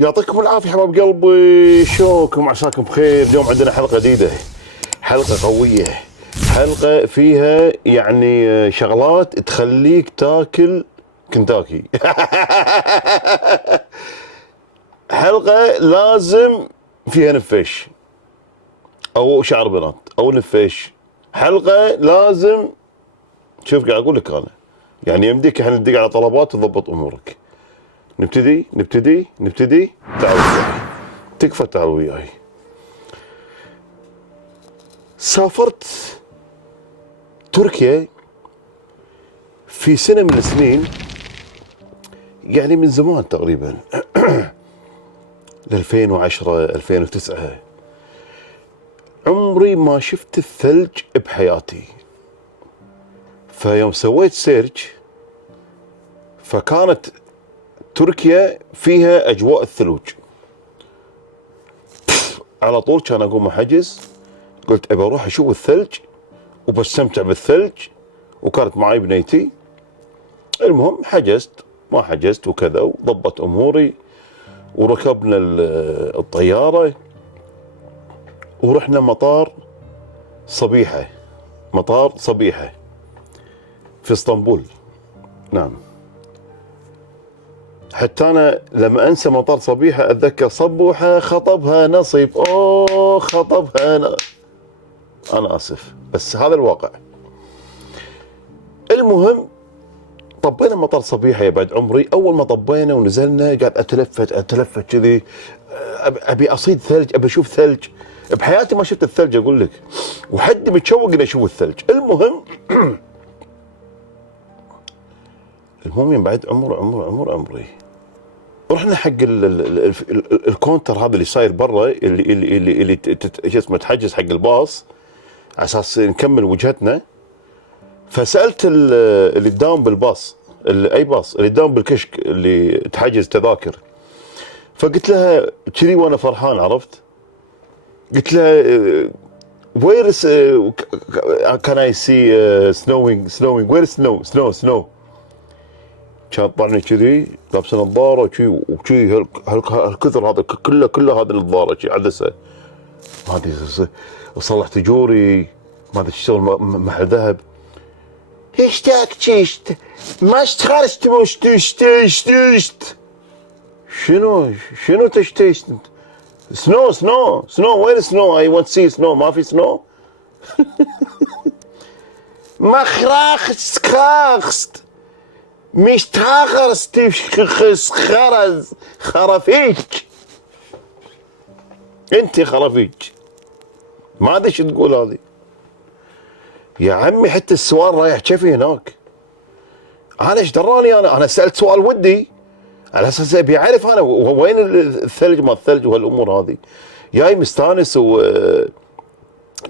يعطيكم العافيه حباب قلبي، شلونكم؟ عساكم بخير. اليوم عندنا حلقه جديده، حلقه قويه، حلقه فيها يعني شغلات تخليك تاكل كنتاكي. حلقه لازم فيها نفيش او شعر بنات او نفيش. حلقه لازم، شوف قاعد اقول لك انا، يعني يمديك احنا ندق على طلبات تضبط امورك. نبتدي. تعال وياي، تكفى تعال وياي. سافرت تركيا في سنة من السنين، يعني من زمان تقريبا، 2010 2009. عمري ما شفت الثلج بحياتي، فيوم سويت سيرش فكانت تركيا فيها اجواء الثلوج. على طول كان اقوم احجز، قلت ابى اروح اشوف الثلج وبستمتع بالثلج، وكانت معي بنيتي. المهم حجزت ما حجزت وكذا، وضبط اموري، وركبنا الطياره ورحنا مطار صبيحه في اسطنبول. نعم، حتى انا لما انسى مطار صبيحه اتذكر صبوحه خطبها نصيب، اوه خطبها انا اسف بس هذا الواقع. المهم طبينا مطار صبيحه يا بعد عمري. اول ما طبينا ونزلنا قاعد اتلفت كذي، ابي اصيد ثلج، ابي اشوف ثلج. بحياتي ما شفت الثلج اقول لك، وحدي متشوق اني اشوف الثلج. المهم بعد عمري رحنا حق الكونتر هذا اللي صاير برا، اللي شو اسمه تحجز حق الباص على اساس نكمل وجهتنا. فسالت اللي قدام بالباص، اي باص اللي قدام بالكشك اللي تحجز تذاكر، فقلت لها كذي وانا فرحان، عرفت؟ قلت لها وير كان اي سي سنوينج وير سنو. كان طلعني كذي لابس نظاره وكذي هالكثر هذا كله هذا النظاره عدسه، ما ادري صلحت جوري، ما ادري تشتغل محل ذهب. اشتاك ما اشتغلت اشتشت. شنو تشتشت؟ سنو وين سنو؟ اي ونت سي سنو. ما في سنو. ما خراخست مش تاخرست خرفيك انت خرفيك، ما ادري شو تقول هذه يا عمي. حتى السؤال رايح كيفي هناك. انا ايش دراني؟ انا سالت سؤال ودي على اساس ابي اعرف انا وين الثلج ما الثلج وهالامور هذه. جاي مستانس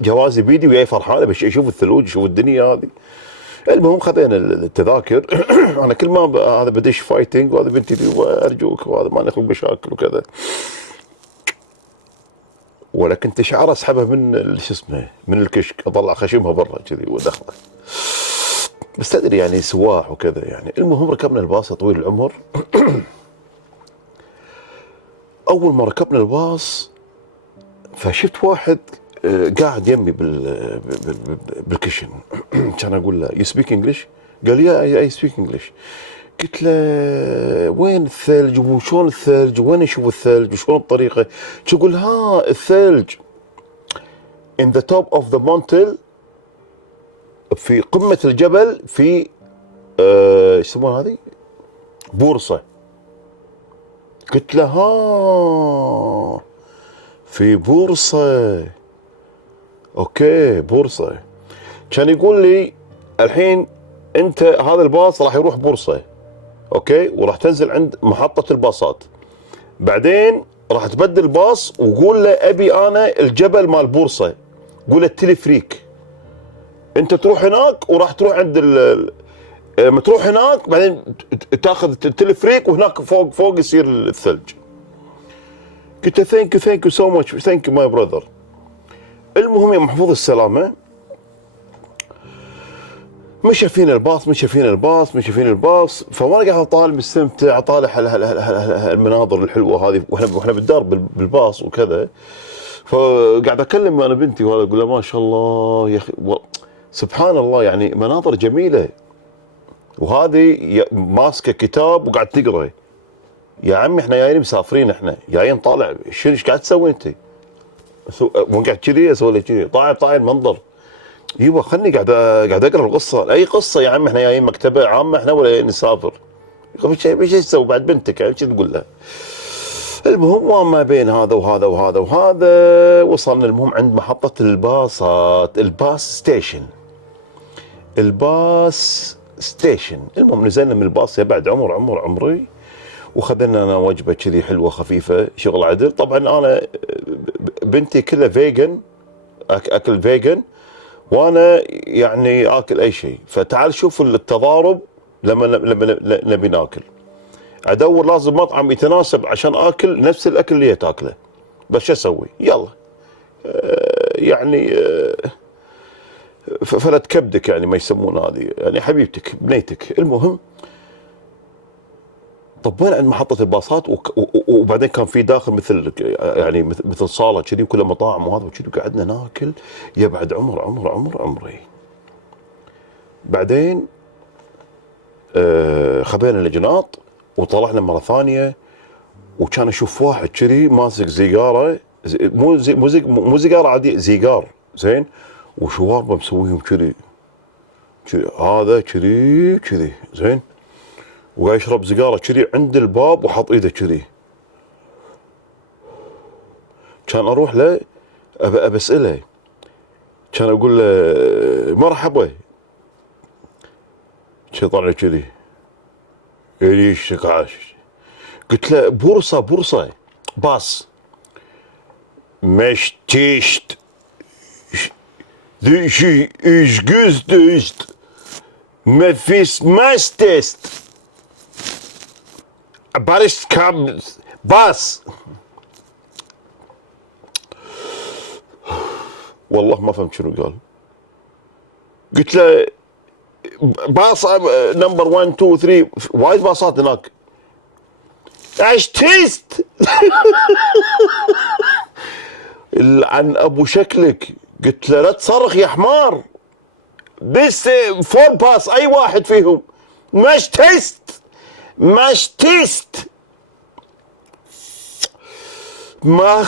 وجوازي بيدي وياي فرحان بس اشوف الثلوج اشوف الدنيا هذه. المهم خذينا التذاكر. انا كل ما هذا بدش فايتنج وهذا بنتي ارجوك وهذا ما نخلق مشاكل وكذا، ولا كنت شعر اسحبها من شو اسمه من الكشك، اطلع خشمها برا كذي وادخله، بس تدري يعني سواح وكذا يعني. المهم ركبنا الباص طويل العمر. اول ما ركبنا الباص فشفت واحد قاعد يمي بالكشن. كان اقول له يو سبيك انجلش؟ قال لي اي سبيك انجلش. قلت له وين الثلج وشلون الثلج وين اشوف الثلج وشلون الطريقه؟ تقول ها الثلج in the top of the mountain، في قمه الجبل، في ايش يسمونها هذه؟ بورصه. قلت له ها في بورصه، اوكي بورصه. كان يقول لي الحين انت هذا الباص راح يروح بورصه، اوكي، وراح تنزل عند محطه الباصات، بعدين راح تبدل الباص وقول له ابي انا الجبل مال بورصه، قول له التلفريك. انت تروح هناك وراح تروح عند لما تروح هناك بعدين تاخذ التلفريك وهناك فوق يصير الثلج. قلت له ثانك يو سو ماتش، ثانك يو ماي براذر. المهم يا محفوظ السلامه مشى فينا الباص، فوانا قاعد طالع مستمتع، طالع المناظر الحلوه هذه، واحنا بالدار بالباص وكذا. فقاعد اكلم انا بنتي وهذا، اقول لها ما شاء الله يا اخي، سبحان الله، يعني مناظر جميله. وهذه ماسكه كتاب وقاعد تقرا. يا عمي احنا جايين مسافرين، احنا جايين طالع، ايش قاعد تسوي انت؟ مو قاعد كذي اسوي لك كذي، طالع المنظر. يبا خلني قاعد اقرا القصه، اي قصه يا عم، احنا جايين مكتبه عامه احنا ولا نسافر؟ ايش تسوي بعد بنتك يعني، ايش تقول لها؟ المهم وما بين هذا وهذا وصلنا المهم عند محطه الباصات، الباص ستيشن. المهم نزلنا من الباص يا بعد عمري، وخذنا لنا وجبه كذي حلوه خفيفه شغل عدل. طبعا انا بنتي كلها فيجن، اكل فيجن، وانا يعني اكل اي شيء. فتعال شوف التضارب لما نبي ناكل. ادور لازم مطعم يتناسب عشان اكل نفس الاكل اللي هي تاكله. بس شو اسوي؟ يلا يعني فلت كبدك يعني، ما يسمون هذه يعني حبيبتك بنيتك. المهم طبينا عند محطة الباصات، وبعدين كان في داخل مثل يعني مثل صالة كذي وكلها مطاعم وهذا وكذي، وقعدنا ناكل يا بعد عمري. بعدين خذينا الجناط وطلعنا مرة ثانية، وكان اشوف واحد كذي ماسك زيجارة، مو زيجارة عادية، زيجار زين، وشواربه مسويهم كذي هذا كذي زين، وقاعد يشرب سيجاره كذي عند الباب وحاط ايده كذي. كان اروح له ابساله، كان اقول له مرحبا، شي طلع كذي ليش عاش. قلت له بورصه باص مشتيشت دي ايش قصدت ما فيش ماستست بارش كام باص. والله ما فهمت شنو قال. قلت له باص نمبر 1 2 3، وايد باصات هناك. ايش تيست عن ابو شكلك. قلت له لا تصرخ يا حمار، بس 4 باص اي واحد فيهم، مش تيست ما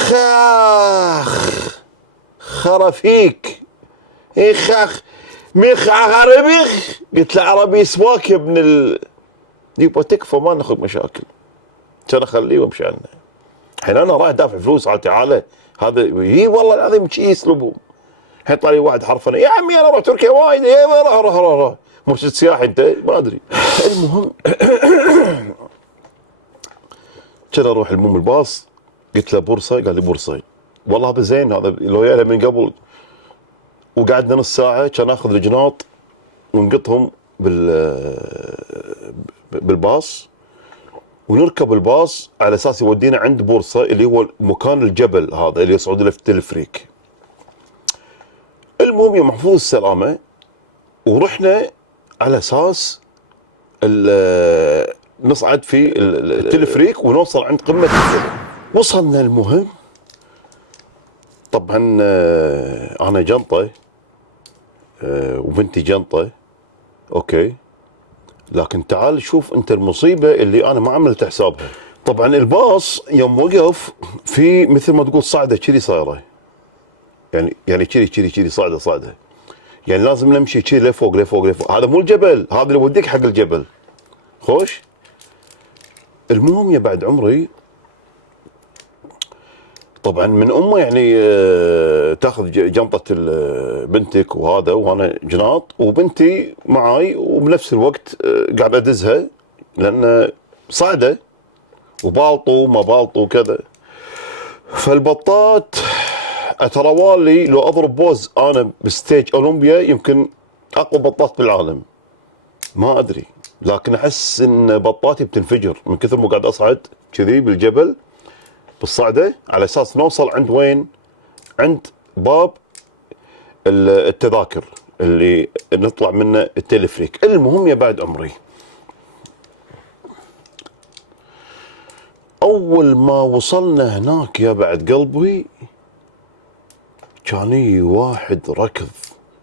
خرفيك اخ ميخ عربي. قلت له عربي سواك يا ابن يبقى تكفى، ما ناخذ مشاكل. كان اخليه وامشي عنه. الحين انا رايح دافع فلوس على تعالى، هذا هي والله العظيم شيء يسلبوا. الحين طالع واحد حرفنا يا عمي انا اروح تركيا وايد، روح مرشد سياحي انت ما ادري. المهم كان اروح المهم الباص، قلت له بورصه، قال لي بورصه. والله بزين هذا لو ياله من قبل. وقعدنا نص ساعه، كان اخذ الجناط ونقطهم بالباص، ونركب الباص على اساس يودينا عند بورصه اللي هو مكان الجبل هذا اللي يصعد له في التلفريك. المهم يا محفوظ السلامه، ورحنا على اساس نصعد في التلفريك ونوصل عند قمه الجبل. وصلنا المهم، طبعا انا جنطه وبنتي جنطه، اوكي، لكن تعال شوف انت المصيبه اللي انا ما عملت حسابها. طبعا الباص يوم وقف في مثل ما تقول صعده كذي صايره، يعني كذي صعده، يعني لازم نمشي كذي لفوق. هذا مو الجبل، هذا اللي يوديك حق الجبل. خوش. المهم يا بعد عمري، طبعا من امه يعني تاخذ جنطه بنتك وهذا، وانا جناط وبنتي معاي، وبنفس الوقت قاعد ادزها لان صعده وبالطو ما بالطو وكذا. فالبطات اتروالي لو اضرب بوز انا بستيج اولمبيا يمكن اقوى بطات بالعالم، ما ادري، لكن احس ان بطاتي بتنفجر من كثر ما قاعد اصعد كذي بالجبل بالصعده، على اساس نوصل عند وين؟ عند باب التذاكر. اللي نطلع منه التلفريك. المهم يا بعد عمري، اول ما وصلنا هناك يا بعد قلبي كان يجي واحد ركض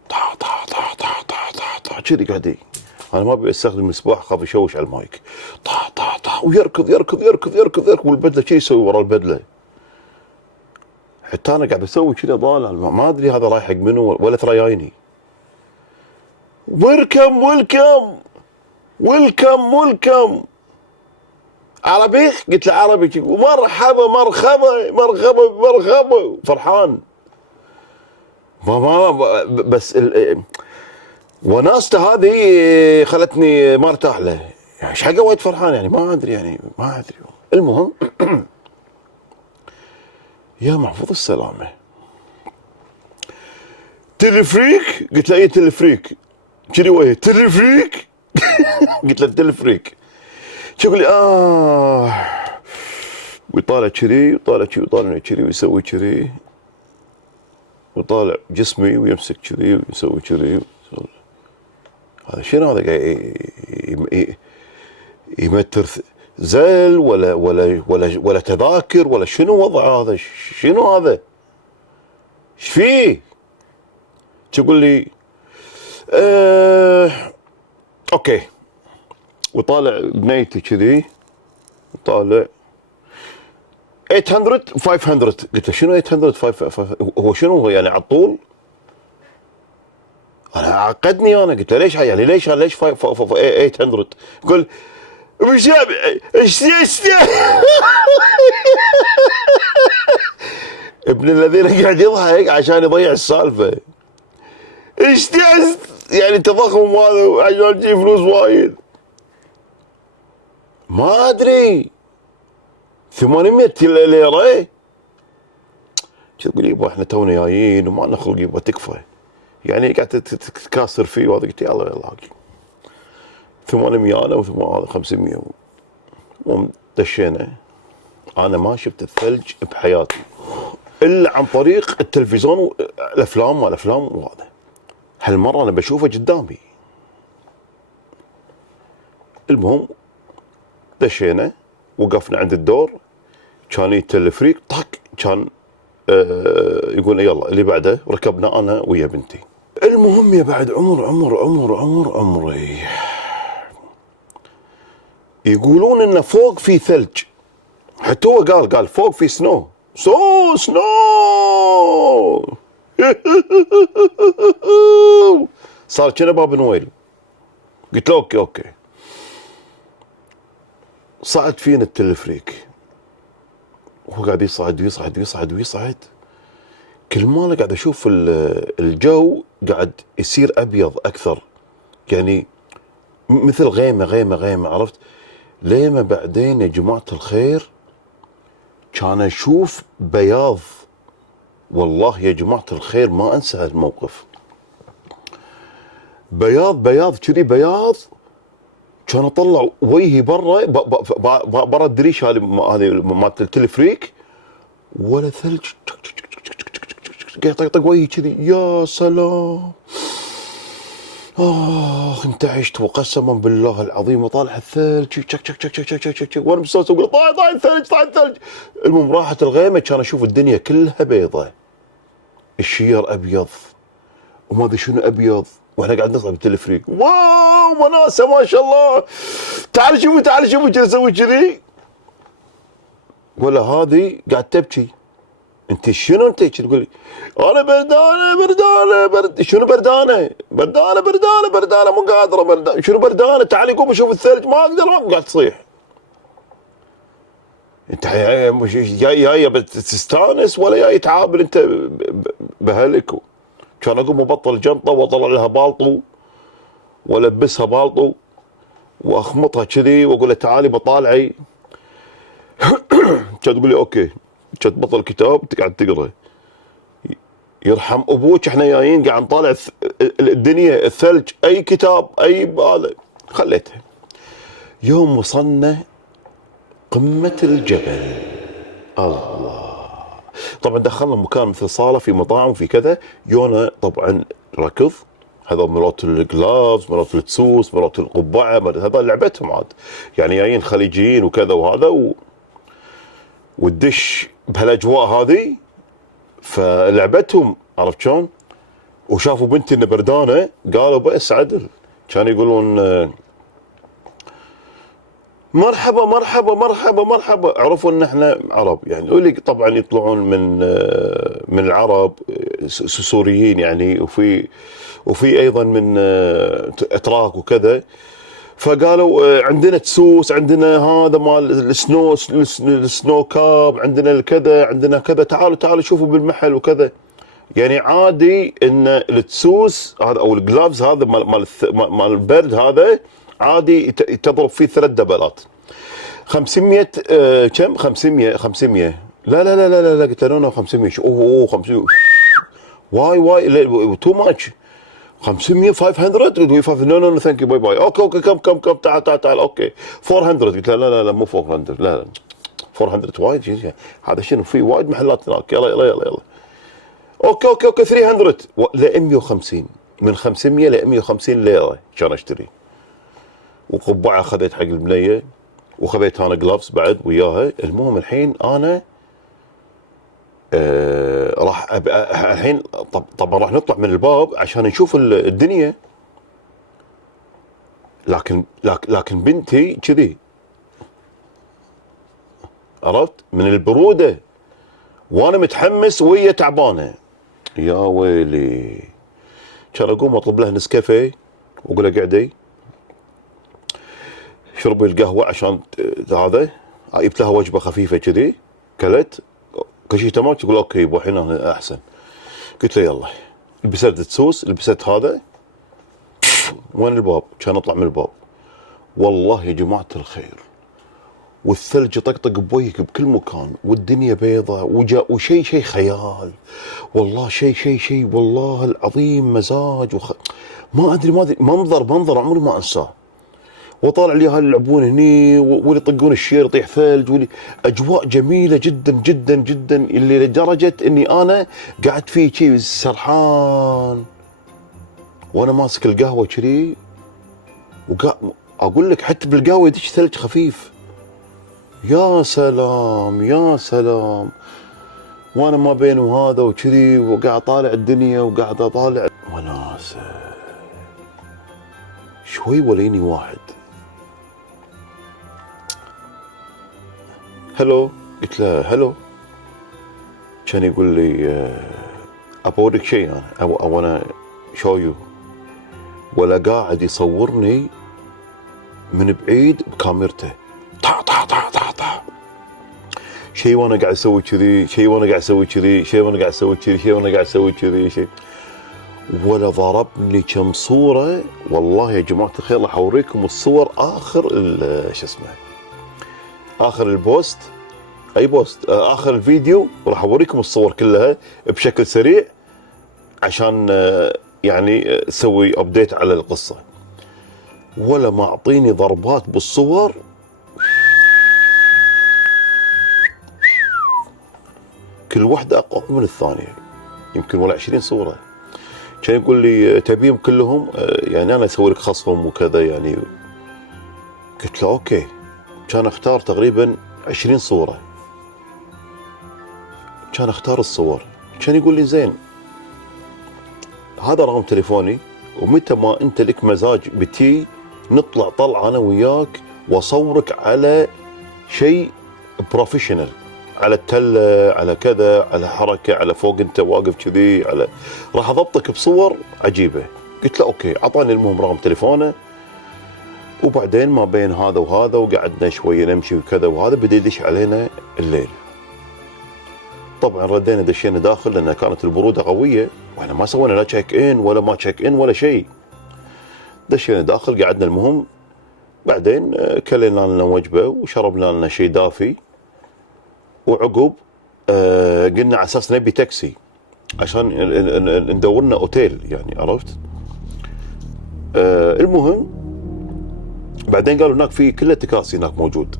طا طا طا طا طا طا طا كذي قاعد. انا ما ابي استخدم المصباح، اخاف يشوش على المايك. طا طا طا ويركض يركض يركض يركض يركض، والبدله شي يسوي ورا البدله. حتى انا قاعد اسوي كذا ضالع، ما ادري هذا رايح حق منو ولا ترى جايني. ويلكم ويلكم ويلكم ويلكم. عربي؟ قلت له عربي. ومرحبا مرحبا مرحبا مرحبا، فرحان. ما بس وناسته هذه خلتني ما ارتاح له. يعني ايش حقه وايد فرحان يعني، ما ادري يعني ما ادري. المهم يا محفوظ السلامه، تلفريك؟ قلت له اي تلفريك؟ كذي وجهه تلفريك. قلت له تلفريك. شو يقول لي ويطالع كذي ويطالع كذي ويطالع كذي ويسوي كذي، ويطالع جسمي ويمسك كذي ويسوي كذي. هذا شنو هذا؟ قاعد يمتر زل ولا تذاكر ولا شنو وضعه هذا؟ شنو هذا؟ ايش فيه؟ تقول لي اوكي. وطالع بنيتي كذي، وطالع 800 500. قلت له شنو 800 500؟ هو شنو هو يعني على الطول؟ انا عقدني. انا قلت له ليش يعني ليش 800؟ يقول مش ايش ابن الذين قاعد يضحك عشان يضيع السالفه. ايش يعني تضخم هذا عشان تجيب فلوس وايد؟ ما ادري 800 ليره. تقول يبا احنا تونا جايين وما لنا خلق، يبا تكفى يعني قاعد تكاسر فيه. وهذا قلت يلا يلا 800 انا وهذا 500. دشينا. انا ما شفت الثلج بحياتي الا عن طريق التلفزيون والافلام وهذا. هالمره انا بشوفه قدامي. المهم دشينا، وقفنا عند الدور، كان التلفريك طق، كان يقول يلا اللي بعده. ركبنا انا ويا بنتي. المهم يا بعد عمري يقولون انه فوق في ثلج. حتى هو قال فوق في سنو. سنو. صار كنا باب نويل. قلت له اوكي. صعد فينا التلفريك، وهو قاعد يصعد. كل ما انا قاعد اشوف الجو قاعد يصير ابيض اكثر، يعني مثل غيمه عرفت؟ ليه بعدين يا جماعه الخير كان اشوف بياض. والله يا جماعه الخير ما انسى هالموقف. بياض كذي بياض. كان اطلع وجهي برا الدريشه هذه مالت التلفريك، ولا ثلج. قاعد يطقطق وجهي كذي. يا سلام. انتعشت وقسما بالله العظيم. وطالع الثلج تشك وانا مستانس اقول طايح الثلج. المهم راحت الغيمه، كان اشوف الدنيا كلها بيضة، الشير ابيض وما ادري شنو ابيض، واحنا قاعد نطلع بالتلفريك. واو وناسه ما شاء الله. تعال شوفوا كذا اسوي كذي. ولا هذه قاعد تبكي. انت شنو انت تقول لي انا بردانه شنو بردانه مو قادره بردانه. شنو بردانه؟ تعالي قوم شوف الثلج. ما اقدر. قاعد تصيح. انت جاي بتستانس ولا جاي تعابل انت بهلك؟ كان اقوم ابطل جنطه واطلع لها بالطو والبسها بالطو واخمطها كذي واقول لها تعالي بطالعي. كانت تقول لي اوكي. كانت تبطل كتاب تقعد تقرا. يرحم ابوك احنا جايين قاعد نطالع الدنيا الثلج، اي كتاب اي هذا. خليتها. يوم وصلنا قمه الجبل، الله. طبعا دخلنا مكان مثل صاله في مطاعم في كذا. يونا طبعا ركض هذول ملوت الجلافز، ملوت التسوس، ملوت القبعه، هذا لعبتهم عاد. يعني جايين خليجيين وكذا وهذا والدش بهالاجواء هذه، فلعبتهم، عرفت شلون؟ وشافوا بنتي انه بردانه، قالوا بس عدل، كانوا يقولون مرحبا مرحبا مرحبا مرحبا. عرفوا ان احنا عرب يعني. واللي طبعا يطلعون من العرب سوريين يعني، وفي ايضا من اتراك وكذا. فقالوا عندنا تسوس، عندنا هذا مال السنو كاب، عندنا الكذا، عندنا كذا، تعالوا شوفوا بالمحل وكذا. يعني عادي ان التسوس هذا او الجلافز هذا مال البرد هذا عادي تضرب فيه 3 دبلات. 500 كم؟ 500 لا قلت له 500 اوه 500 واي تو ماتش. 500 500 نو ثانك يو باي باي. اوكي كم تعال اوكي 400. قلت له لا مو 400 لا 400 وايد. هذا شنو؟ في وايد محلات هناك. يلا اوكي 300 ل 150. من 500 ل 150 ليره كان اشتري. وقبعه اخذت حق البنيه، وخذيت انا جلافز بعد وياها. المهم الحين انا راح الحين طبعا راح نطلع من الباب عشان نشوف الدنيا. لكن بنتي كذي، عرفت، من البروده وانا متحمس وهي تعبانه. يا ويلي، كان اقوم اطلب لها نسكافيه واقول لها قعدي شربي القهوه عشان هذا. جبت لها وجبه خفيفه كذي، كلت كل شيء تمام. تقول اوكي يبا الحين احسن. قلت له يلا. لبست التسوس، لبست هذا. وين الباب؟ كان اطلع من الباب. والله يا جماعه الخير، والثلج يطقطق بوجهك بكل مكان، والدنيا بيضة، وشيء خيال والله. شيء والله العظيم مزاج ما ادري منظر عمري ما انساه. وطالع لي هاللي يلعبون هني، واللي يطقون الشير يطيح ثلج، واللي اجواء جميله جدا جدا جدا، اللي لدرجه اني انا قاعد فيه شي سرحان وانا ماسك القهوه كذي. اقول لك حتى بالقهوه يدش ثلج خفيف. يا سلام وانا ما بين وهذا وكذي، وقاعد طالع الدنيا وقاعد اطالع وناسه. شوي وليني واحد هلو. قلت له هلو. كان يقول لي ابوريك شيء، انا او انا شو يو. ولا قاعد يصورني من بعيد بكاميرته، طا شيء وانا قاعد اسوي كذي، شيء وانا قاعد اسوي كذي، شيء وانا قاعد اسوي كذي، شيء وانا قاعد اسوي كذي شيء. ولا ضربني كم صوره. والله يا جماعه الخير راح اوريكم الصور اخر شو اسمه، اخر البوست، اي بوست، اخر الفيديو. راح اوريكم الصور كلها بشكل سريع عشان يعني اسوي ابديت على القصه. ولا ما اعطيني ضربات بالصور. كل واحده اقوى من الثانيه، يمكن ولا 20 صوره. كان يقول لي تبيهم كلهم؟ يعني انا اسوي لك خصم وكذا يعني. قلت له اوكي. كان اختار تقريبا 20 صوره. كان اختار الصور. كان يقول لي زين هذا رقم تليفوني، ومتى ما انت لك مزاج بتي نطلع طلعه انا وياك واصورك على شيء بروفيشنال، على التله، على كذا، على حركه، على فوق انت واقف كذي، على راح اضبطك بصور عجيبه. قلت له اوكي. اعطاني المهم رقم تليفونه، وبعدين ما بين هذا وهذا وقعدنا شويه نمشي وكذا وهذا، بدا يدش علينا الليل. طبعا ردينا دشينا داخل لان كانت البروده قويه، واحنا ما سوينا لا تشيك ان ولا ما تشيك ان ولا شيء. دشينا داخل قعدنا. المهم بعدين كلينا لنا وجبه وشربنا لنا شيء دافي، وعقب قلنا على اساس نبي تاكسي عشان ندور لنا اوتيل يعني، عرفت. المهم بعدين قالوا هناك في كله تكاسي هناك موجود،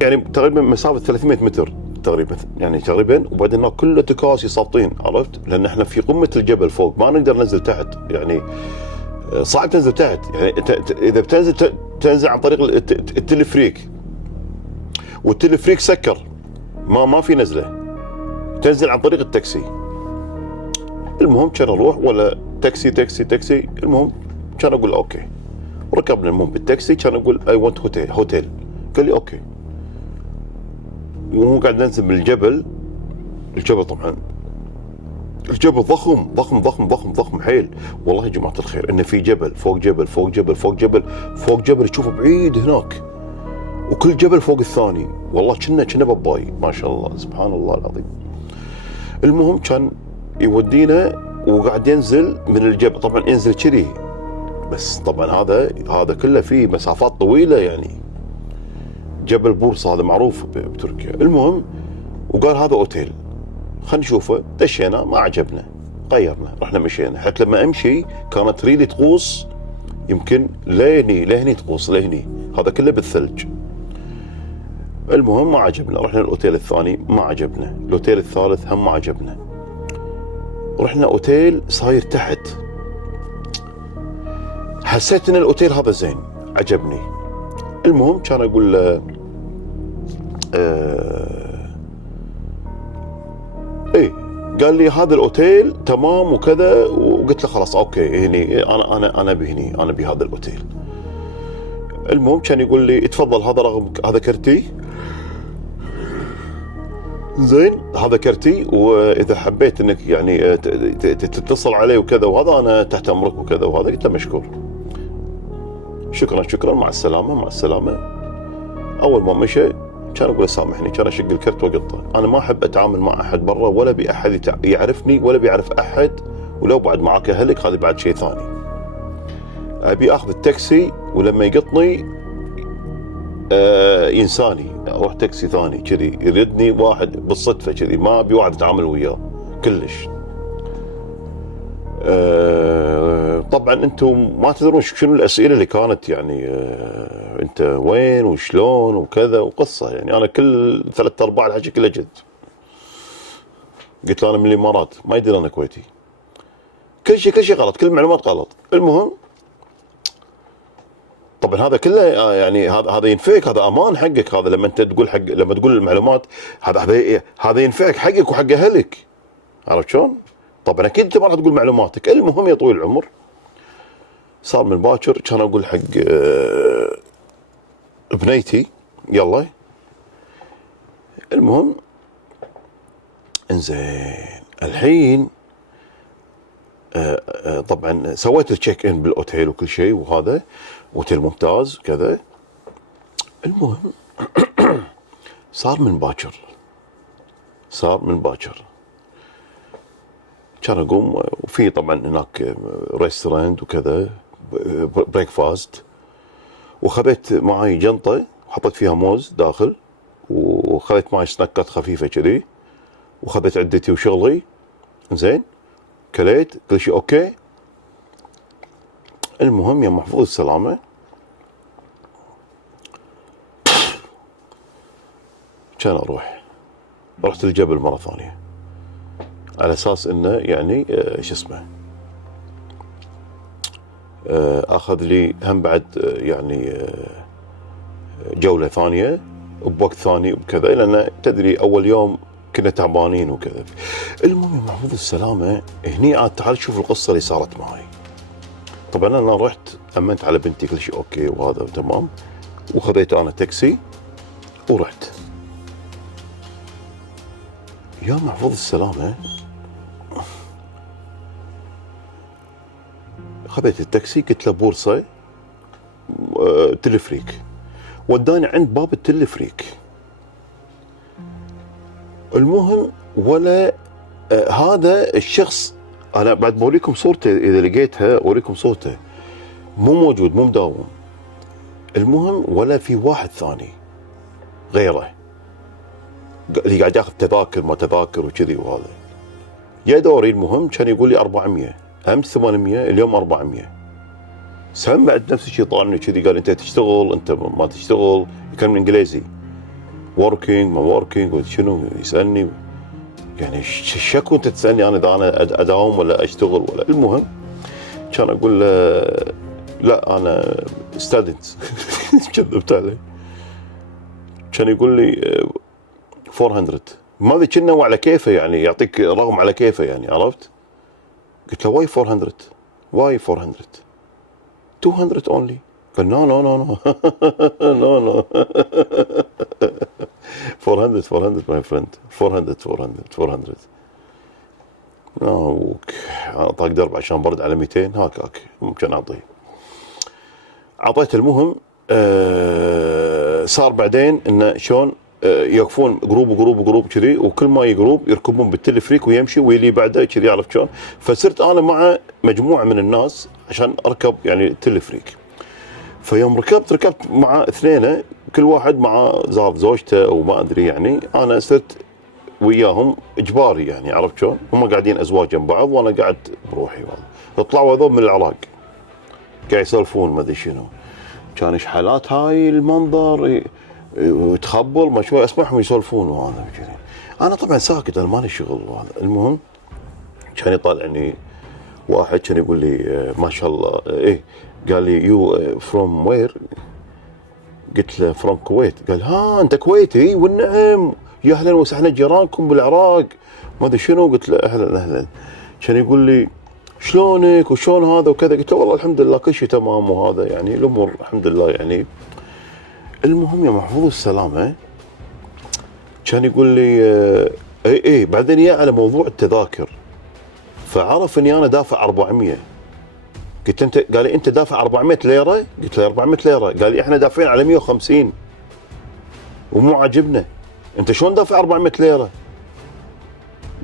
يعني تقريبا مسافه 300 متر تقريبا يعني تقريبا. وبعدين هناك كله تكاسي سابطين، عرفت، لان احنا في قمه الجبل فوق ما نقدر ننزل تحت يعني. صعب تنزل تحت، يعني اذا بتنزل تنزل عن طريق التلفريك، والتلفريك سكر، ما في نزله، تنزل عن طريق التاكسي. المهم كان اروح ولا تاكسي تاكسي تاكسي، المهم كان اقول اوكي، ركبنا المهم بالتاكسي، كان اقول اي ونت هوتيل، قال لي اوكي. وهو قاعد ننزل من الجبل طبعا الجبل ضخم ضخم ضخم ضخم ضخم حيل. والله يا جماعه الخير ان في جبل فوق جبل فوق جبل فوق جبل فوق جبل، تشوفه بعيد هناك، وكل جبل فوق الثاني، والله كنا بباي، ما شاء الله سبحان الله العظيم. المهم كان يودينا وقاعد ينزل من الجبل، طبعا ينزل كذي، بس طبعا هذا كله فيه مسافات طويله، يعني جبل بورصه هذا معروف بتركيا. المهم وقال هذا اوتيل، خلينا نشوفه. دشينا ما عجبنا، غيرنا، رحنا مشينا. حتى لما امشي كانت تريد تغوص، يمكن لهني تغوص لهني، هذا كله بالثلج. المهم ما عجبنا، رحنا الاوتيل الثاني ما عجبنا، الاوتيل الثالث هم ما عجبنا، رحنا اوتيل صاير تحت. حسيت ان الاوتيل هذا زين، عجبني. المهم كان اقول له ايه، قال لي هذا الاوتيل تمام وكذا، وقلت له خلاص اوكي هني انا بهني، انا بهذا الاوتيل. المهم كان يقول لي اتفضل هذا رقم، هذا كرتي، زين هذا كرتي، واذا حبيت انك يعني تتصل عليه وكذا وهذا انا تحت امرك وكذا وهذا. قلت له مشكور، شكرا مع السلامه مع السلامه. اول ما مشى كان اقول سامحني، كان اشق الكرت واقطه. انا ما احب اتعامل مع احد برا، ولا باحد يعرفني ولا بيعرف احد، ولو بعد معك اهلك هذا بعد شيء ثاني. ابي اخذ التاكسي ولما يقطني ينساني، اروح تاكسي ثاني كذي، يردني واحد بالصدفه كذي، ما ابي واحد اتعامل وياه كلش. طبعا انتم ما تدرون شنو الاسئله اللي كانت، يعني انت وين وشلون وكذا وقصه، يعني انا كل 3/4 الحكي كله جد. قلت له انا من الامارات، ما يدري انا كويتي، كل شيء غلط، كل المعلومات غلط. المهم طبعا هذا كله يعني هذا ينفعك، هذا امان حقك، هذا لما انت تقول لما تقول المعلومات هذا ينفعك حقك وحق اهلك، عرفت شلون؟ طبعا اكيد انت ما راح تقول معلوماتك. المهم يا طويل العمر، صار من باكر كان اقول حق بنيتي يلا. المهم انزين الحين طبعا سويت التشيك ان بالاوتيل وكل شيء، وهذا اوتيل ممتاز كذا. المهم صار من باكر كان اقوم، وفي طبعا هناك ريستورانت وكذا بريكفاست، وخذيت معي جنطه وحطيت فيها موز داخل، وخذيت معي سناكات خفيفه كذي، وخذيت عدتي وشغلي. زين كليت كل شيء اوكي. المهم يا محفوظ السلامه، كان رحت الجبل مره ثانيه على اساس انه يعني شو اسمه اخذ لي هم بعد يعني جوله ثانيه بوقت ثاني وكذا، لان تدري اول يوم كنا تعبانين وكذا. المهم يا محفوظ السلامه، هني عاد تعال شوف القصه اللي صارت معي. طبعا انا رحت امنت على بنتي كل شيء اوكي وهذا تمام، وخذيت انا تاكسي ورحت. يا محفوظ السلامه، خذيت التاكسي، قلت له بورصه تلفريك، وداني عند باب التلفريك. المهم ولا هذا الشخص، انا بعد بوريكم صورته اذا لقيتها، اوريكم صورته، مو موجود، مو مداوم. المهم ولا في واحد ثاني غيره اللي قاعد ياخذ تذاكر ما تذاكر وكذي وهذا. يا دوري المهم كان يقول لي 400، امس 800، اليوم 400. سهم بعد نفس الشيء طالعني كذي، قال انت تشتغل انت ما تشتغل، يكلم انجليزي، وركينج ما وركينج شنو، يسالني يعني شكو انت تسالني انا اذا انا اداوم ولا اشتغل ولا. المهم كان اقول له لا انا ستودنت. كذبت عليه. كان يقول لي 400. ما ادري كنا وعلى كيفه يعني، يعطيك رقم على كيفه يعني، عرفت؟ قلت له واي 400؟ واي 400؟ 200 اونلي. قال نو نو نو نو نو نو 400 400 ماي فريند 400 400 400. انا طاق درب عشان برد على 200 هاك ممكن اعطيه. اعطيته. المهم صار بعدين انه شلون يوقفون جروب كذي، وكل ما يجروب يركبون بالتلفريك ويمشي ويلي بعده كذي، عرفت شلون؟ فصرت انا مع مجموعه من الناس عشان اركب يعني التلفريك. فيوم ركبت مع اثنين، كل واحد مع زوجته او ما ادري يعني، انا صرت وياهم اجباري يعني، عرفت شلون؟ هم قاعدين ازواج جنب بعض وانا قاعد بروحي. طلعوا هذول من العراق قاعد يسولفون ما ادري شنو، كان ايش حالات هاي المنظر وتخبل ما شوي اسمعهم يسولفون وهذا كذي. انا طبعا ساكت، انا مالي شغل وهذا. المهم كان يطالعني واحد كان يقول لي ما شاء الله ايه، قال لي يو فروم وير؟ قلت له فروم كويت. قال ها انت كويتي؟ والنعم، يا اهلا وسهلا جيرانكم بالعراق ما ادري شنو. قلت له اهلا. كان يقول لي شلونك وشلون هذا وكذا. قلت له والله الحمد لله كل شيء تمام وهذا يعني، الامور الحمد لله يعني. المهم يا محفوظ السلامه كان يقول لي اي بعدين يا على موضوع التذاكر، فعرف اني انا دافع 400. قلت انت، قال لي انت دافع 400 ليره؟ قلت له 400 ليره. قال لي احنا دافعين على 150 ومو عاجبنا، انت شلون دافع 400 ليره؟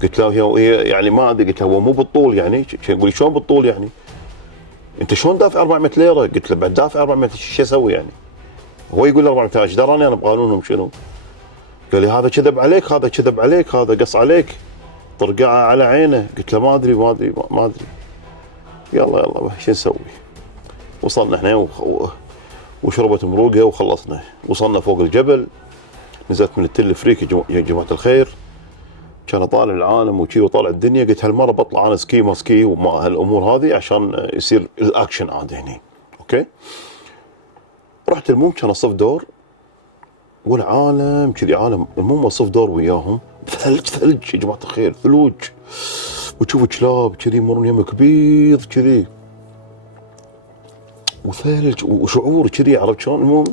قلت له هي يعني ما ادري، قلت له هو مو بالطول يعني. يقول لي شلون بالطول يعني؟ انت شلون دافع 400 ليره؟ قلت له بعد دافع 400 شو اسوي يعني؟ هو يقول 400، ايش دراني انا بقانونهم شنو؟ قال لي هذا كذب عليك، هذا كذب عليك، هذا قص عليك، طرقعه على عينه. قلت له ما ادري. يلا شو نسوي؟ وصلنا احنا وشربت مروقه وخلصنا. وصلنا فوق الجبل، نزلت من التلفريك يا جماعه الخير، كان طالع العالم وشي وطالع الدنيا. قلت هالمره بطلع انا سكي ما سكي وما هالامور هذه عشان يصير الاكشن عاد هني. اوكي. رحت المهم كان صف دور والعالم كذي عالم. المهم صف دور وياهم، ثلج يا جماعه الخير، ثلوج، وتشوف كلاب كذي يمرون يمك بيض كذي وثلج وشعور كذي، عرفت شلون؟ المهم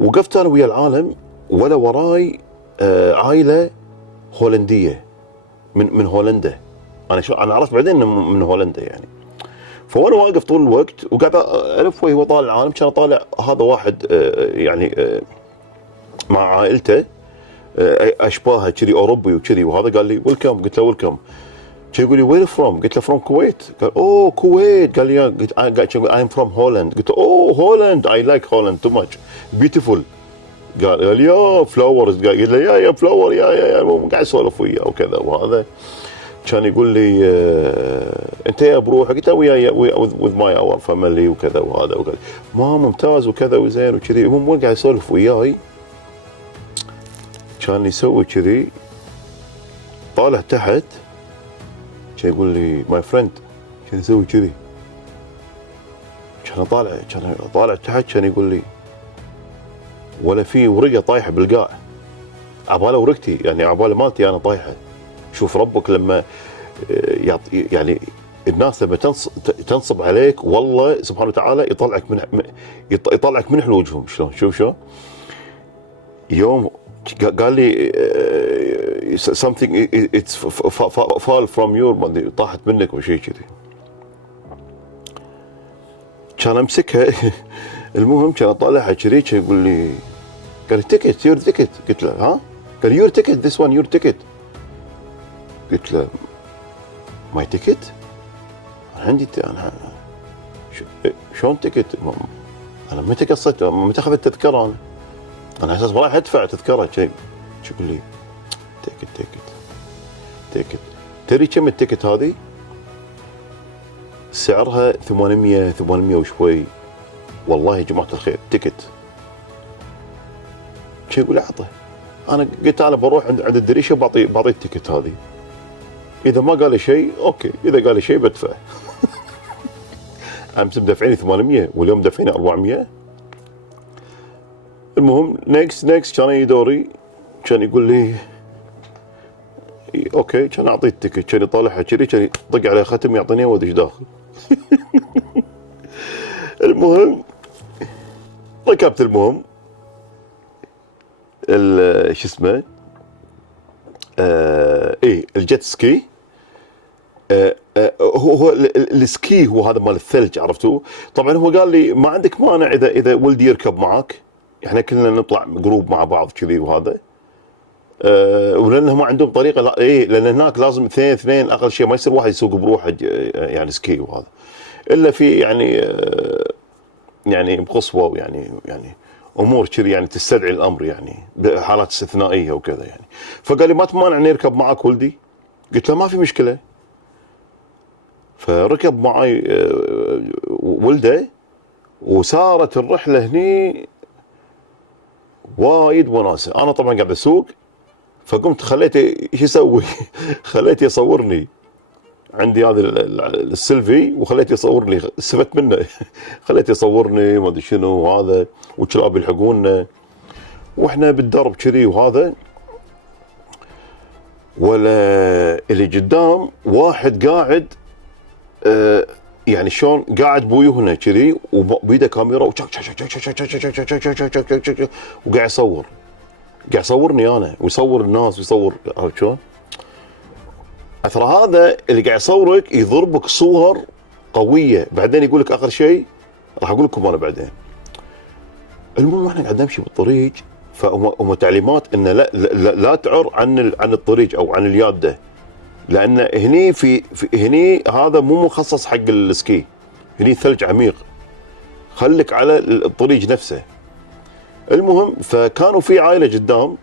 وقفت انا ويا العالم، ولا وراي عائله هولنديه من هولندا. انا عرفت بعدين من هولندا يعني. فوانا واقف طول الوقت وقاعد الف وهو طالع العالم، كان طالع هذا واحد يعني مع عائلته اشباهه كذي اوروبي وكذي، وهذا قال لي ويلكم. قلت له ويلكم. يقول لي وين فروم؟ قلت له فروم كويت. قال اوه كويت. قال لي يا، قلت ايم فروم هولند. قلت اوه هولند، اي لايك هولند تو ماتش بيوتيفول. قال يا فلاورز. قال لي يا فلاور يا قاعد اسولف وياه وكذا وهذا. كان يقول لي انت يا بروحك؟ قلت له وياي وذ ماي اور فاميلي وكذا وهذا وقال ما ممتاز وكذا وزين وكذي. المهم قاعد يسولف وياي، كان يسوي كذي، طالع تحت كان يقول لي ماي فريند، كان يسوي كذي، كان طالع تحت كان يقول لي ولا في ورقه طايحه بالقاع، عباله ورقتي يعني، عباله مالتي انا طايحه. شوف ربك لما يعني الناس لما تنصب عليك والله سبحانه وتعالى يطلعك من حلو وجههم. شوف شلون يوم قال لي something it's fall from your، طاحت منك وشيء كذي. كان امسكها المهم كان اطالعها كذي، كان يقول لي، قال لي تيكت يور تيكت. قلت له ها؟ قال لي يور تيكت ذس وان يور تيكت. قلت له ماي تيكت؟ انا عندي انا شلون تيكت؟ انا متى قصيت؟ متى اخذت تذكره؟ انا اساس رايح ادفع تذكره. شو يقول لي تيكت. تدري كم التيكت هذه؟ سعرها 800 وشوي. والله يا جماعه الخير تيكت. شو يقول اعطه. انا قلت انا بروح عند الدريشه بعطيه التيكت هذه، اذا ما قال لي شيء اوكي، اذا قال لي شيء بدفع. امس مدفعيني 800 واليوم مدفعيني 400. المهم نكست كان يجي دوري، كان يقول لي اوكي، كان اعطيه التكت، كان يطالعها كذي، كان يطق عليه ختم يعطيني وادش داخل. المهم ركبت، المهم شو اسمه ايه الجيت سكي. هو السكي هو هذا مال الثلج، عرفتوا؟ طبعا هو قال لي ما عندك مانع اذا ولدي يركب معك، احنا كلنا نطلع جروب مع بعض كذي وهذا. ولانهم ما عندهم طريقه، لا ايه، لان هناك لازم اثنين اقل شيء، ما يصير واحد يسوق بروحه يعني سكي وهذا، الا في يعني بقصوى يعني امور كذي يعني تستدعي الامر، يعني بحالات استثنائيه وكذا يعني. فقال لي ما تمانع ان يركب معك ولدي؟ قلت له ما في مشكله. فركب معي ولده، وصارت الرحله هني وايد وناسه. انا طبعا قاعد اسوق، فقمت خليته ايش يسوي؟ خليته يصورني، عندي هذا السيلفي، وخليته يصورني، استفدت منه. خليته يصورني ما ادري شنو وهذا، وكلاب يلحقونا واحنا بالدرب كذي وهذا. ولا اللي قدام واحد قاعد يعني شلون قاعد بويهنا كذي، وبيده كاميرا وقاعد يصور، قاعد يصورني انا ويصور الناس ويصور، عرفت شلون؟ اثر هذا اللي قاعد يصورك يضربك صور قويه، بعدين يقول لك اخر شيء راح اقول لكم انا بعدين. المهم احنا قاعد نمشي بالطريق، فهم تعليمات انه لا تعر عن الطريق او عن الياده، لان هني هني هذا مو مخصص حق السكي، هني ثلج عميق، خليك على الطريق نفسه. المهم فكانوا في عائله قدام،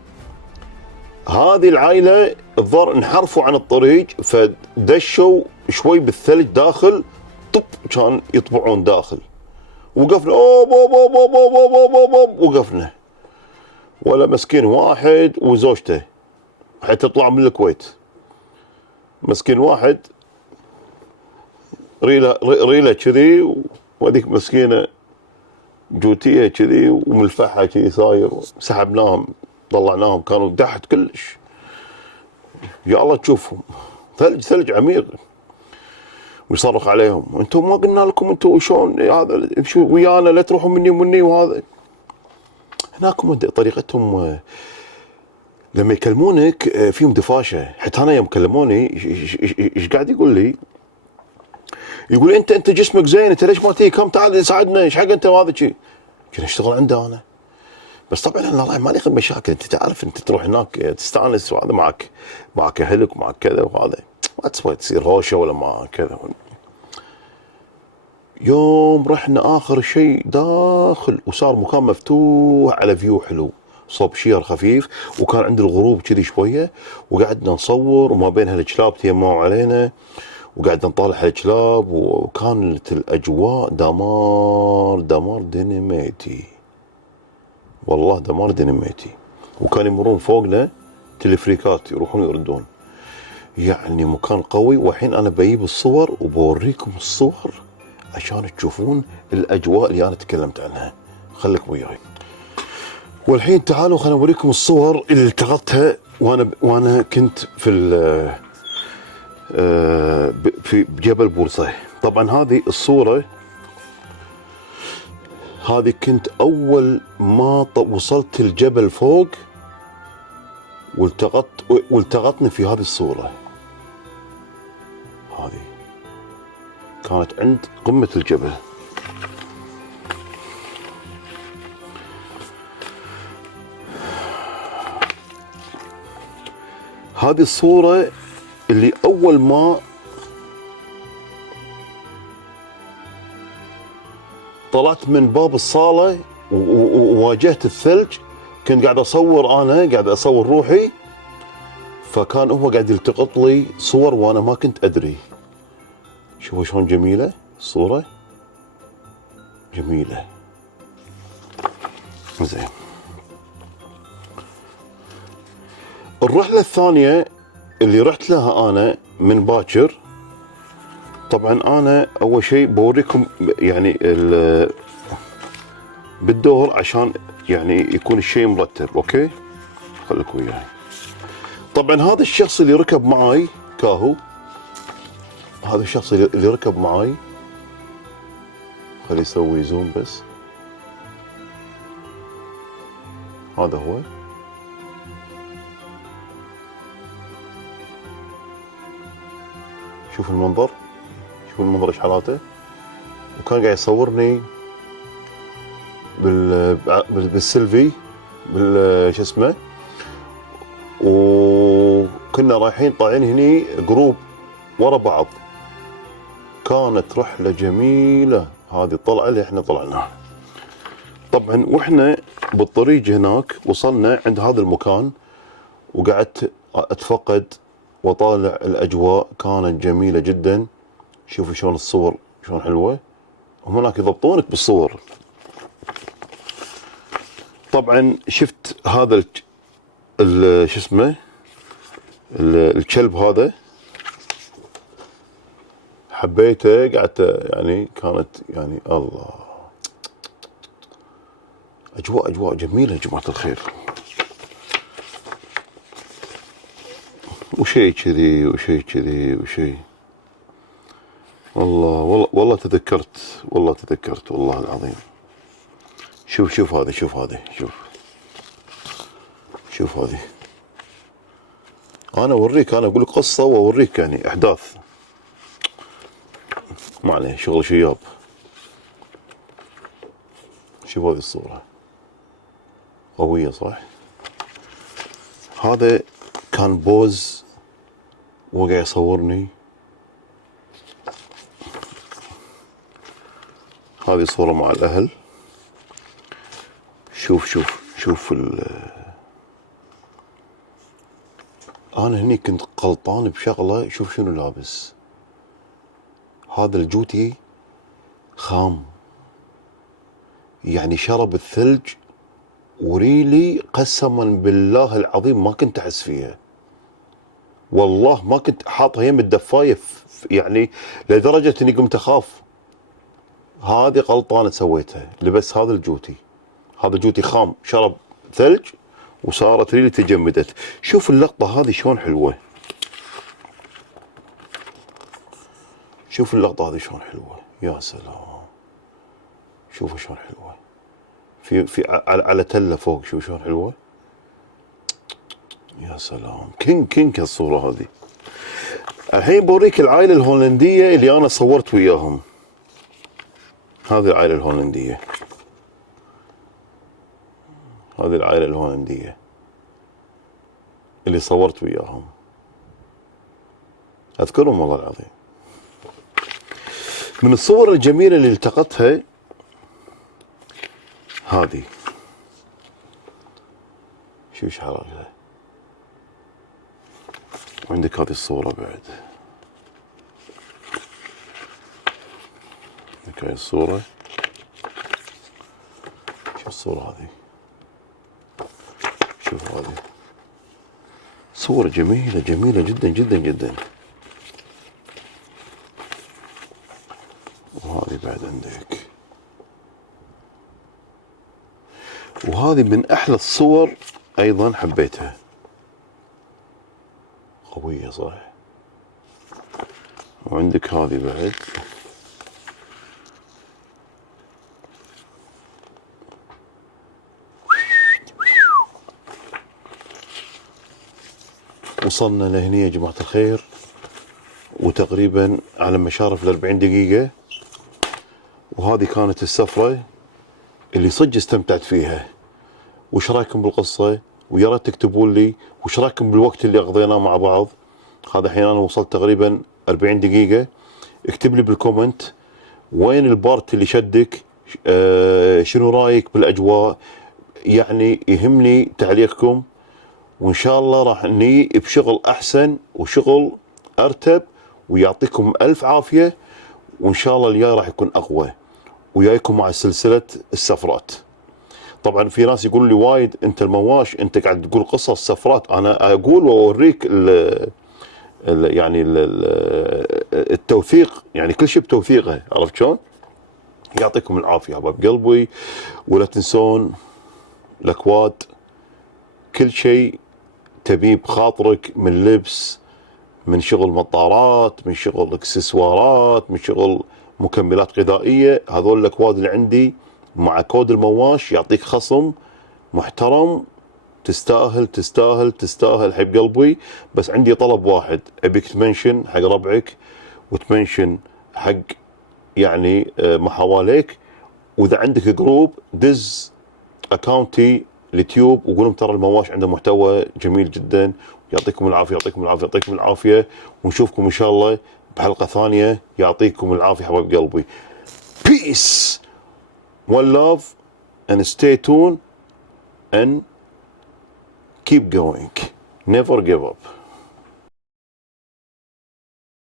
هذه العائله الظاهر انحرفوا عن الطريق، فدشوا شوي بالثلج داخل، طب كان يطبعون داخل. وقفنا اوب اوب اوب اوب اوب اوب اوب اوب، وقفنا. ولا مسكين واحد وزوجته حتى يطلع من الكويت، مسكين واحد ريله كذي، وهذيك مسكينه جوتيه كذي وملفحه كذي صاير. سحبناهم طلعناهم، كانوا تحت كلش، يا الله تشوفهم ثلج عميق. ويصرخ عليهم انتم ما قلنا لكم انتم شلون هذا امشوا ويانا لا تروحوا مني ومني وهذا. هناكم طريقتهم لما يكلمونك فيهم دفاشه. حتى انا يوم كلموني ايش قاعد يقول لي؟ يقول انت جسمك زين، انت ليش ما تيجي؟ كم تعال ساعدنا، ايش حق انت وهذا شيء. كنا اشتغل عنده انا، بس طبعا انا الله ما لي مشاكل، انت تعرف انت تروح هناك تستانس وهذا، معك اهلك ومعك كذا وهذا، ما تسوي تصير هوشه ولا ما كذا. يوم رحنا اخر شيء داخل، وصار مكان مفتوح على فيو حلو، صوب شير خفيف، وكان عند الغروب كذي شويه، وقعدنا نصور، وما بين هالكلاب تيموا علينا، وقعدنا نطالع هالكلاب، وكانت الاجواء دمار ديناميتي، والله دمار ديناميتي. وكان يمرون فوقنا تلفريكات يروحون ويردون، يعني مكان قوي. والحين انا بجيب الصور وبوريكم الصور عشان تشوفون الاجواء اللي انا تكلمت عنها. خليك وياي. والحين تعالوا خلينا اوريكم الصور اللي التقطتها وانا كنت في جبل بورصة. طبعا هذه الصورة هذه كنت اول ما وصلت الجبل فوق، والتقطني في هذه الصورة. هذه كانت عند قمة الجبل. هذه الصورة اللي أول ما طلعت من باب الصالة وواجهت الثلج، كنت قاعد أصور روحي، فكان هو قاعد يلتقط لي صور وأنا ما كنت أدري. شوفوا شلون جميلة الصورة، جميلة. زين، الرحلة الثانية اللي رحت لها أنا من باكر طبعا انا اول شيء بوريكم يعني بالدور عشان يعني يكون الشيء مرتب. اوكي خليك وياي. طبعا هذا الشخص اللي ركب معاي كاهو، هذا الشخص اللي ركب معاي، خليه يسوي زوم بس. هذا هو. شوف المنظر، شوف المنظر ايش حالاته. وكان قاعد يصورني بالسيلفي شو اسمه، وكنا رايحين طالعين هني جروب ورا بعض. كانت رحلة جميلة هذه الطلعة اللي احنا طلعناها. طبعا واحنا بالطريق هناك وصلنا عند هذا المكان، وقعدت اتفقد وطالع الاجواء، كانت جميلة جدا. شوفوا شلون الصور شلون حلوة، وهناك يضبطونك بالصور. طبعا شفت هذا شو اسمه الكلب هذا، حبيته، قعدت يعني كانت يعني الله، اجواء جميله يا جماعه الخير. وشيء كذي وشيء كذي وشيء، والله تذكرت، والله العظيم. شوف هذه، شوف هذه. انا اوريك، انا اقول لك قصه واوريك يعني احداث، ما عليه شغل شياب. شوف هذه الصوره قويه صح؟ هذا كان بوز وقاعد يصورني. هذه صورة مع الأهل. شوف أنا هني كنت غلطان بشغلة. شوف شنو لابس، هذا الجوتي خام، يعني شرب الثلج، وريلي قسما بالله العظيم ما كنت أحس فيها، والله ما كنت حاطها يم الدفاية يعني لدرجة إني قمت أخاف. هذه غلطانة سويتها، لبس هذا الجوتي، هذا جوتي خام شرب ثلج وصارت ريلي تجمدت. شوف اللقطة هذه شلون حلوة، شوف اللقطة هذه شلون حلوة، يا سلام. شوفوا شلون حلوة في على تلة فوق، شوف شلون حلوة، يا سلام. كينج الصورة هذه. الحين بوريك العائلة الهولندية اللي أنا صورت وياهم. هذه العائلة الهولندية، هذه العائلة الهولندية اللي صورت وياهم، أذكرهم والله العظيم. من الصور الجميلة اللي التقطتها هذه، شو ايش حركها. وعندك هذه الصورة بعد، عندك هاي الصورة. شو الصورة هذه، شوف هذه صورة جميلة جدا. وهذه بعد عندك، وهذه من أحلى الصور أيضا، حبيتها، قوية صح. وعندك هذه بعد، وصلنا لهني يا جماعة الخير، وتقريبا على مشارف 40 دقيقة. وهذه كانت السفرة اللي صدق استمتعت فيها. وش رايكم بالقصة؟ ويا ريت تكتبوا لي وش رايكم بالوقت اللي قضيناه مع بعض. هذا الحين انا وصلت تقريبا 40 دقيقة. اكتب لي بالكومنت وين البارت اللي شدك، شنو رايك بالاجواء، يعني يهمني تعليقكم. وان شاء الله راح ني بشغل احسن وشغل ارتب، ويعطيكم الف عافية. وان شاء الله الجاي راح يكون اقوى، وياكم مع سلسلة السفرات. طبعا في ناس يقولوا لي وايد انت المواش، انت قاعد تقول قصص سفرات. انا اقول واوريك يعني التوثيق، يعني كل شيء بتوثيقه، عرفت شلون؟ يعطيكم العافيه حبايب قلبي، ولا تنسون الاكواد، كل شيء تبيه بخاطرك من لبس، من شغل مطارات، من شغل اكسسوارات، من شغل مكملات غذائيه، هذول الاكواد اللي عندي مع كود المواش يعطيك خصم محترم. تستاهل تستاهل تستاهل حب قلبي. بس عندي طلب واحد، ابيك تمنشن حق ربعك وتمنشن حق يعني ما حواليك، واذا عندك جروب دز اكاونتي اليوتيوب وقول لهم ترى المواش عنده محتوى جميل جدا. يعطيكم العافيه يعطيكم العافيه يعطيكم العافيه، ونشوفكم ان شاء الله بحلقه ثانيه. يعطيكم العافيه حبايب قلبي. Peace, one love, and stay tuned and keep going. Never give up.